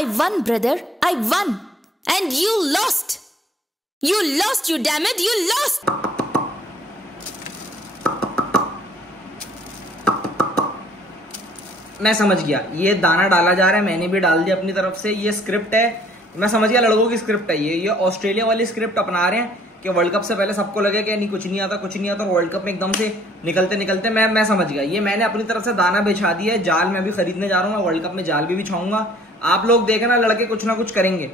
I won, brother. I won. And you lost. You lost, you damn it. You lost. मैं समझ गया, ये दाना डाला जा रहा है, मैंने भी डाल दिया अपनी तरफ से। ये स्क्रिप्ट है, मैं समझ गया, लड़कों की स्क्रिप्ट है ये ऑस्ट्रेलिया वाली स्क्रिप्ट अपना रहे हैं कि वर्ल्ड कप से पहले सबको लगे कि नहीं कुछ नहीं आता कुछ नहीं आता, और वर्ल्ड कप में एकदम से निकलते निकलते मैं समझ गया। ये मैंने अपनी तरफ से दाना बिछा दिया है, जाल मैं भी खरीदने जा रहा हूँ, वर्ल्ड कप में जाल भी बिछाऊंगा। आप लोग देखना, लड़के कुछ ना कुछ करेंगे,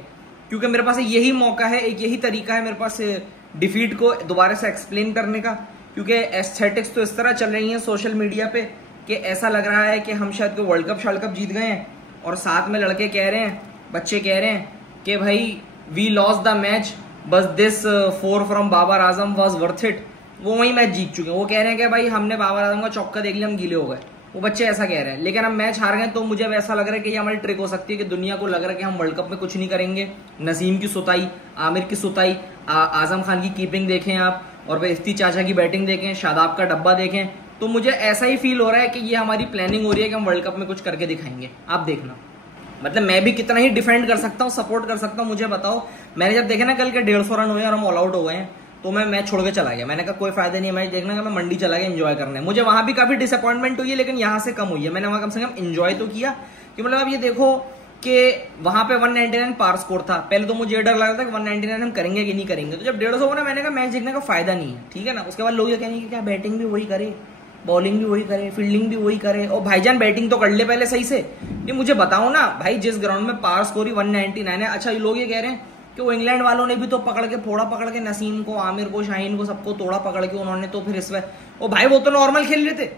क्योंकि मेरे पास यही मौका है, एक यही तरीका है मेरे पास डिफीट को दोबारा से एक्सप्लेन करने का। क्योंकि एस्थेटिक्स तो इस तरह चल रही है सोशल मीडिया पे कि ऐसा लग रहा है कि हम शायद वर्ल्ड कप जीत गए हैं, और साथ में लड़के कह रहे हैं, बच्चे कह रहे हैं कि भाई वी लॉस्ट द मैच, बस this 4 from Babar Azam was worth it. वो वही मैच जीत चुके हैं, वो कह रहे हैं कि भाई हमने बाबर आजम का चौका देख लिया, हम गीले हो गए। वो बच्चे ऐसा कह रहे हैं, लेकिन हम मैच हार गए। तो मुझे ऐसा लग रहा है कि ये हमारी ट्रिक हो सकती है कि दुनिया को लग रहा है कि हम वर्ल्ड कप में कुछ नहीं करेंगे। नसीम की सुताई, आमिर की सुताई, आजम खान की कीपिंग देखें आप, और वह इफ्ती चाचा की बैटिंग देखें, शादाब का डब्बा देखें, तो मुझे ऐसा ही फील हो रहा है कि ये हमारी प्लानिंग हो रही है कि हम वर्ल्ड कप में कुछ करके दिखाएंगे। आप देखना, मतलब मैं भी कितना ही डिफेंड कर सकता हूँ, सपोर्ट कर सकता हूँ, मुझे बताओ। मैंने जब देखे ना कल के 150 रन हुए और हम ऑल आउट हो गए हैं, तो मैं मैच छोड़ के चला गया। मैंने कहा कोई फायदा नहीं है मैच देखने का, मैं मंडी चला गया एंजॉय करने। मुझे वहां भी काफी डिसअपॉइंटमेंट हुई है, लेकिन यहाँ से कम हुई है। मैंने वहां कम से कम एंजॉय तो किया, कि मतलब आप ये देखो कि वहां पे 199 पार स्कोर था। पहले तो मुझे डर लग रहा था कि 199 हम करेंगे कि नहीं करेंगे, तो जब 150 हुआ ना, मैंने कहा मैच देखने का फायदा नहीं है, ठीक है ना। उसके बाद लोग ये कहेंगे कि क्या बैटिंग भी वही करे, बॉलिंग भी वही करे, फील्डिंग भी वही करे, और भाईजान बैटिंग तो कर ले पहले सही से। नहीं मुझे बताओ ना भाई, जिस ग्राउंड में पार स्कोर ही 199 है। अच्छा, ये लोग ये कह रहे हैं कि वो इंग्लैंड वालों ने भी तो पकड़ के फोड़ा, पकड़ के नसीम को, आमिर को, शाहीन को, सबको तोड़ा पकड़ के उन्होंने, तो फिर इस वक्त ओ भाई वो तो नॉर्मल खेल रहे थे।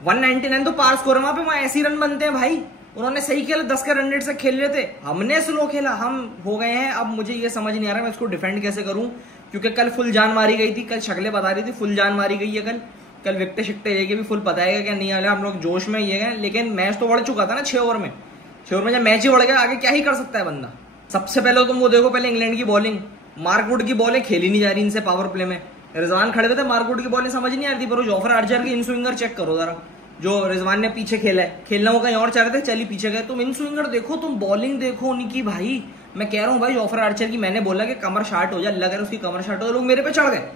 199 तो पार स्कोर है, वहां पे वहां ऐसे रन बनते हैं भाई। उन्होंने सही खेला, 10 के रन रेट से खेल रहे थे, हमने स्लो खेला, हम हो गए हैं। अब मुझे ये समझ नहीं आ रहा मैं इसको डिफेंड कैसे करूं, क्योंकि कल फुल जान मारी गई थी, कल शक्लें बता रही थी फुल जान मारी गई है। कल विकटे शिकटे लेके भी फुल बताएगा क्या नहीं आ, हम लोग जोश में ये गए। लेकिन मैच तो बढ़ चुका था ना 6 ओवर में। 6 ओवर में जब मैच ही बढ़ गया, आगे क्या ही कर सकता है बंदा। सबसे पहले तुम वो देखो, पहले इंग्लैंड की बॉलिंग, मार्कवुड की बॉलें खेली नहीं जा रही इनसे पावर प्ले में। रिजवान खड़े हुए थे, मार्कवुड की बॉलें समझ नहीं आ रही थी, पर जॉफर आर्चर के इन स्विंगर चेक करो जरा, जो रिजवान ने पीछे खेला है, खेलना वो कहीं और चाह रहे थे, चलिए पीछे गए। तुम इन स्विंगर देखो, तुम बॉलिंग देखो उनकी भाई। मैं कह रहा हूँ भाई, जॉफर आर्चर की मैंने बोला कि कमर शार्ट हो जाए, लग रहा है उसकी कमर शार्ट हो जाए, लोग मेरे पे चढ़ गए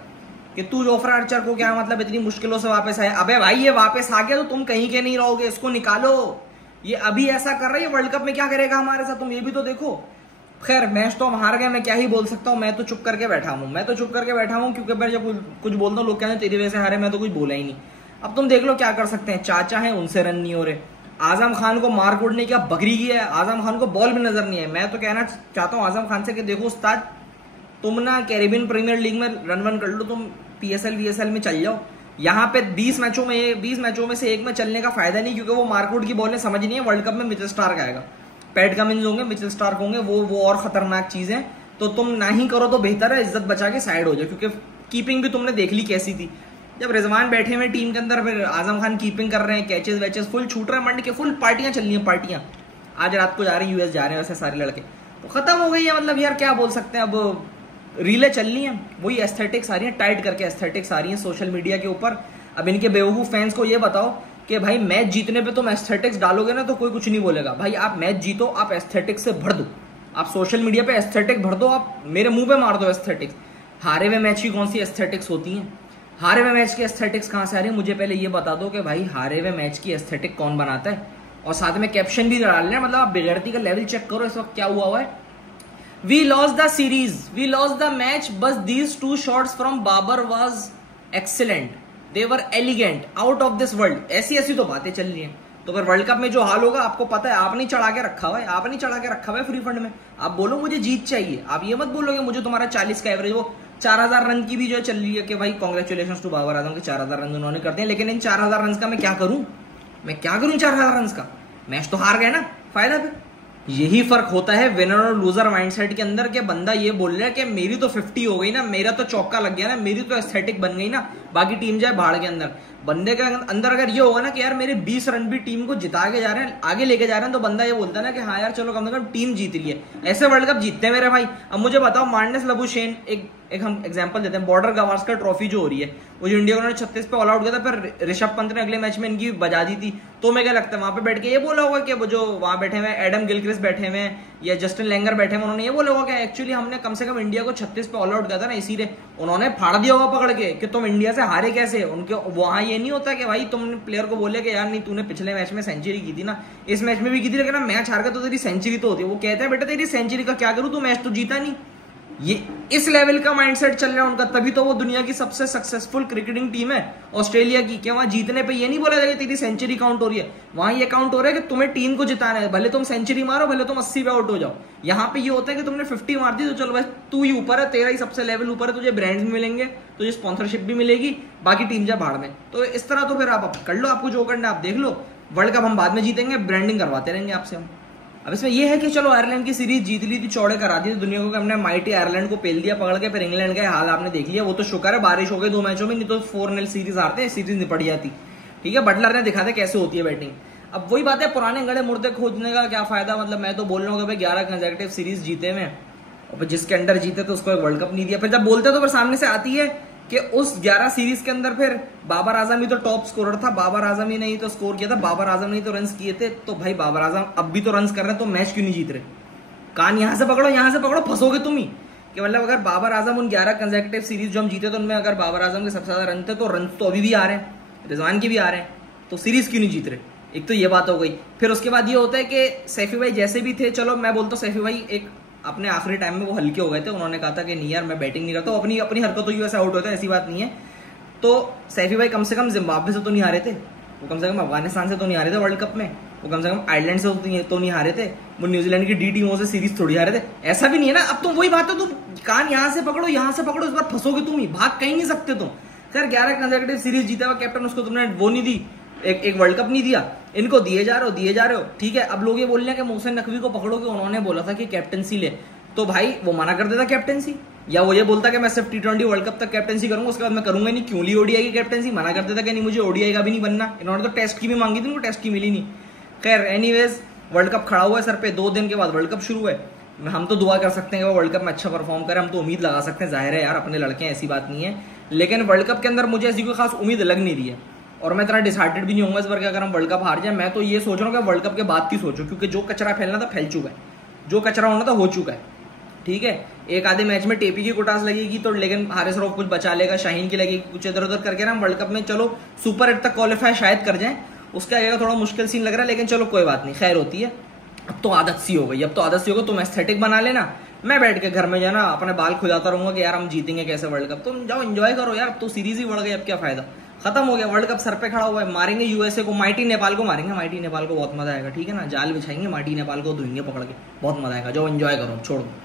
कि तू जॉफर आर्चर को क्या मतलब इतनी मुश्किलों से वापस आया। अबे भाई ये वापस आ गया तो तुम कहीं के नहीं रहोगे, इसको निकालो। ये अभी ऐसा कर रहा है, वर्ल्ड कप में क्या करेगा हमारे साथ, तुम ये भी तो देखो। खैर मैच तो हम हार गए, मैं क्या ही बोल सकता हूँ, मैं तो चुप करके बैठा हूँ, क्योंकि मैं जब कुछ बोलता हूँ लोग कहते हैं तेरी वजह से हारे, मैं तो कुछ बोला ही नहीं। अब तुम देख लो क्या कर सकते हैं, चाचा है उनसे रन नहीं हो रहे। आजम खान को मार्कवुड ने क्या बकरी की है, आजम खान को बॉल भी नजर नहीं है। मैं तो कहना चाहता हूँ आजम खान से कि देखो उस्ताद, तुम ना कैरेबियन प्रीमियर लीग में रन कर लो, तुम PSL VSL में चल जाओ। यहाँ पे 20 मैचों में से एक में चलने का फायदा नहीं, क्योंकि वो मार्कवुड की बॉलें समझ नहीं है। वर्ल्ड कप में मिचेल स्टार्क आएगा, पैट कमिंस होंगे, मिचेल स्टार्क होंगे, वो और खतरनाक चीज है। तो तुम ना ही करो तो बेहतर है, इज्जत बचा के साइड हो जाए, क्योंकि कीपिंग भी तुमने देख ली कैसी थी। जब रिजवान बैठे हुए टीम के अंदर, फिर आजम खान कीपिंग कर रहे हैं, कैचेस वैचेस फुल छूट रहे हैं, मंडी के फुल पार्टियां चल रही हैं, पार्टियां। आज रात को जा रहे हैं US जा रहे हैं वैसे सारे लड़के, तो खत्म हो गई है। मतलब यार क्या बोल सकते हैं, अब रीलें चल रही हैं, वही एस्थेटिक्स आ रही हैं, टाइट करके एस्थेटिक्स आ रही हैं सोशल मीडिया के ऊपर। अब इनके बेवकूफ फैंस को ये बताओ कि भाई मैच जीतने पे तुम एस्थेटिक्स डालोगे ना तो कोई कुछ नहीं बोलेगा। भाई आप मैच जीतो, आप एस्थेटिक्स से भर दो, आप सोशल मीडिया पे एस्थेटिक भर दो, आप मेरे मुंह पे मार दो एस्थेटिक्स। हारे हुए मैच की कौन सी एस्थेटिक्स होती हैं, हारे हुए मैच की एस्थेटिक्स कहां से आ रही है, मुझे पहले ये बता दो कि भाई हारे हुए मैच की एस्थेटिक कौन बनाता है। और साथ में कैप्शन भी डाल रहे हैं, मतलब आप बेगैरती का लेवल चेक करो इस वक्त क्या हुआ है। We lost the series, we lost the match, बस these 2 shots from Babar was excellent, they were elegant, out of this world. ऐसी ऐसी तो बातें चल रही हैं। तो फिर वर्ल्ड कप में जो हाल होगा आपको पता है, आपने चढ़ा के रखा हुआ है, आपने चढ़ा के रखा हुआ है फ्री फंड में। आप बोलो मुझे जीत चाहिए, आप ये मत बोलोगे मुझे तुम्हारा 40 का एवरेज, वो 4000 रन की भी जो चल रही है कि भाई कांग्रेचुलेशंस टू बाबर आजम के 4000 रन उन्होंने कर दिए। लेकिन इन 4000 रन का मैं क्या करूं, 4000 रन का? मैच तो हार गए ना, फायदा फिर। यही फर्क होता है विनर और लूजर माइंडसेट के अंदर, के बंदा ये बोल रहा है कि मेरी तो 50 हो गई ना, मेरा तो चौका लग गया ना, मेरी तो एस्थेटिक बन गई ना, बाकी टीम जाए भाड़ के अंदर। बंदे के अंदर अगर ये होगा ना कि यार मेरे 20 रन भी टीम को जिता के जा रहे हैं, आगे लेके जा रहे हैं, तो बंदा ये बोलता है ना कि हाँ यार चलो कम से कम टीम जीत रही है। ऐसे वर्ल्ड कप जीतते हैं मेरे भाई। अब मुझे बताओ, मार्टिनेज लबुशेन, एक हम एग्जांपल देते हैं, बॉर्डर गावस्कर ट्रॉफी जो हो रही है, वो जो इंडिया को 36 पे ऑल आउट किया था, फिर ऋषभ पंत ने अगले मैच में इनकी बजा दी थी। तो मैं क्या लगता है वहां पे बैठ के ये बोला होगा कि वो जो वहां बैठे हुए एडम गिलक्रिस्ट बैठे हुए या जस्टिन लेंगर बैठे हुए, उन्होंने ये बोला होगा कि एक्चुअली हमने कम से कम इंडिया को 36 पे ऑल आउट किया था ना, इसीलिए उन्होंने फाड़ दिया होगा पकड़ के कि तुम इंडिया से हारे कैसे। उनके वहां ये नहीं होता कि भाई तुमने प्लेयर को बोले कि यार नहीं तूने पिछले मैच में सेंचुरी की थी ना, इस मैच में भी की थी, लेकिन मैच हार गया तो तेरी सेंचुरी तो होती है। वो कहते हैं बेटा तेरी सेंचुरी का क्या करूं, तू मैच तो जीता नहीं। ये इस लेवल का माइंडसेट चल रहा है उनका, तभी तो वो दुनिया की सबसे सक्सेसफुल क्रिकेटिंग टीम है ऑस्ट्रेलिया की। क्या वहां जीतने पे ये नहीं बोला जाएगा तेरी सेंचुरी काउंट हो रही है, वहां ये काउंट हो रहा है कि तुम्हें टीम को जिताना है। भले तुम सेंचुरी मारो, भले तुम 80 पे आउट हो जाओ। यहाँ पे ये होता है कि तुमने 50 मार दी तो चलो बस तू ही ऊपर है, तेरा ही सबसे लेवल ऊपर है, तुझे ब्रांड्स भी मिलेंगे, तुझे स्पॉन्सरशिप भी मिलेगी, बाकी टीम जा भाड़ में। तो इस तरह तो फिर आप कर लो, आपको जो करना है आप देख लो। वर्ल्ड कप हम बाद में जीतेंगे, ब्रांडिंग करवाते रहेंगे आपसे हम। अब इसमें यह है कि चलो आयरलैंड की सीरीज जीत ली थी, चौड़े करा दी दुनिया को, हमने माइटी आयरलैंड को पेल दिया पकड़ के। फिर इंग्लैंड का हाल आपने देख लिया, वो तो शुक्र है बारिश हो गई 2 मैचों में, नहीं तो 4-0 सीरीज हारते, सीरीज निपट जाती। ठीक है, बटलर ने दिखा दे कैसे होती है बैटिंग। अब वही बात है, पुराने गड़े मुर्दे खोजने का क्या फायदा। मतलब मैं तो बोल रहा हूँ कि भाई 11 कंसेक्यूटिव सीरीज जीते में, और जिसके अंडर जीते तो उसको वर्ल्ड कप नहीं दिया। फिर जब बोलते तो फिर सामने से आती है कि उस 11 सीरीज के अंदर फिर बाबर आजम ही तो टॉप स्कोरर था, बाबर आजम ही नहीं तो स्कोर किया था, बाबर आजम ने तो रन किए थे। तो भाई बाबर आजम अब भी तो रन कर रहे हैं, तो मैच क्यों नहीं जीत रहे। कान यहां से पकड़ो, यहां से पकड़ो, फंसोगे तुम ही। कि मतलब अगर बाबर आजम उन 11 कंसेक्यूटिव सीरीज जो हम जीते तो उनमें अगर बाबर आजम के सबसे ज्यादा रन थे, तो रन तो अभी भी आ रहे हैं, रिजवान के भी आ रहे हैं, तो सीरीज क्यों नहीं जीत रहे। एक तो ये बात हो गई। फिर उसके बाद ये होता है कि सैफी भाई जैसे भी थे, चलो मैं बोलता हूँ सैफी भाई एक अपने आखिरी टाइम में वो हल्के हो गए थे, उन्होंने कहा था कि नहीं यार मैं बैटिंग नहीं करता, अपनी अपनी हरकतों की वजह से आउट होता है, ऐसी बात नहीं है। तो सैफी भाई कम से कम जिम्बाब्वे से तो नहीं हारे थे, वो कम से कम अफगानिस्तान से तो नहीं हारे थे वर्ल्ड कप में, वो कम से कम आयरलैंड से तो नहीं हारे थे, वो न्यूजीलैंड की डी टीमों से सीरीज थोड़ी हारे थे। ऐसा भी नहीं है ना। अब तो वही बात है, तुम कान यहां से पकड़ो, यहां से पकड़ो, इस बार फंसोगे तुम ही, भाग कहीं नहीं सकते तुम। खैर 11 कंसेक्यूटिव सीरीज जीता हुआ कैप्टन, उसको तुमने वो नहीं दी, एक वर्ल्ड कप नहीं दिया, इनको दिए जा रहे हो। ठीक है, अब लोग ये बोल रहे हैं कि मोहसिन नकवी को पकड़ो कि उन्होंने बोला था कि कैप्टनसी ले, तो भाई वो मना कर देता कैप्टनसी, या वो ये बोलता कि मैं सिर्फ T20 वर्ल्ड कप तक कैप्टनसी करूंगा, उसके बाद मैं करूंगा नहीं, क्यों ली ओडीआई की कैप्टनसी, मना कर देता कि नहीं मुझे ओडीआई का भी नहीं बनना। इन्होंने तो टेस्ट की भी मांगी थी, उनको टेस्ट की मिली नहीं। खैर एनीवेज, वर्ल्ड कप खड़ा हुआ है सर पे, 2 दिन के बाद वर्ल्ड कप शुरू है। हम तो दुआ कर सकते हैं कि वो वर्ल्ड कप में अच्छा परफॉर्म करे, हम तो उम्मीद लगा सकते हैं, जाहिर है यार अपने लड़के हैं, ऐसी बात नहीं है। लेकिन वर्ल्ड कप के अंदर मुझे ऐसी कोई खास उम्मीद लग नहीं रही है, और मैं इतना डिसहार्टेड भी नहीं होऊंगा इस बार कि अगर हम वर्ल्ड कप हार जाए। मैं तो ये सोच रहा हूँ कि वर्ल्ड कप के बाद की सोचो, क्योंकि जो कचरा फैलना था फैल चुका है, जो कचरा होना था हो चुका है। ठीक है, एक आधे मैच में टेपी की कुटास लगेगी तो, लेकिन हारिस रऊफ कुछ बचा लेगा, शाहीन की लगेगी, कुछ इधर उधर करके ना हम वर्ल्ड कप में चलो सुपर 8 तक क्वालिफाई शायद कर जाएं। उसका आगे थोड़ा मुश्किल सीन लग रहा है, लेकिन चलो कोई बात नहीं, खैर होती है। अब तो आदत सी हो गई, अब तो आदत सी हो गई। तुम एस्थेटिक बना लेना, मैं बैठ के घर में जाना अपने बाल खुजाता रहूंगा कि यार हम जीतेंगे कैसे वर्ल्ड कप। तुम जाओ एंजॉय करो यार, अब तो सीरीज ही बढ़ गई, अब क्या फायदा, खत्म हो गया। वर्ल्ड कप सर पे खड़ा हुआ है, मारेंगे यूएसए को, माइटी नेपाल को मारेंगे, माइटी नेपाल को बहुत मजा आएगा। ठीक है ना, जाल बिछाएंगे, माइटी नेपाल को धोएंगे पकड़ के, बहुत मजा आएगा। जाओ एंजॉय करो, छोड़ दो।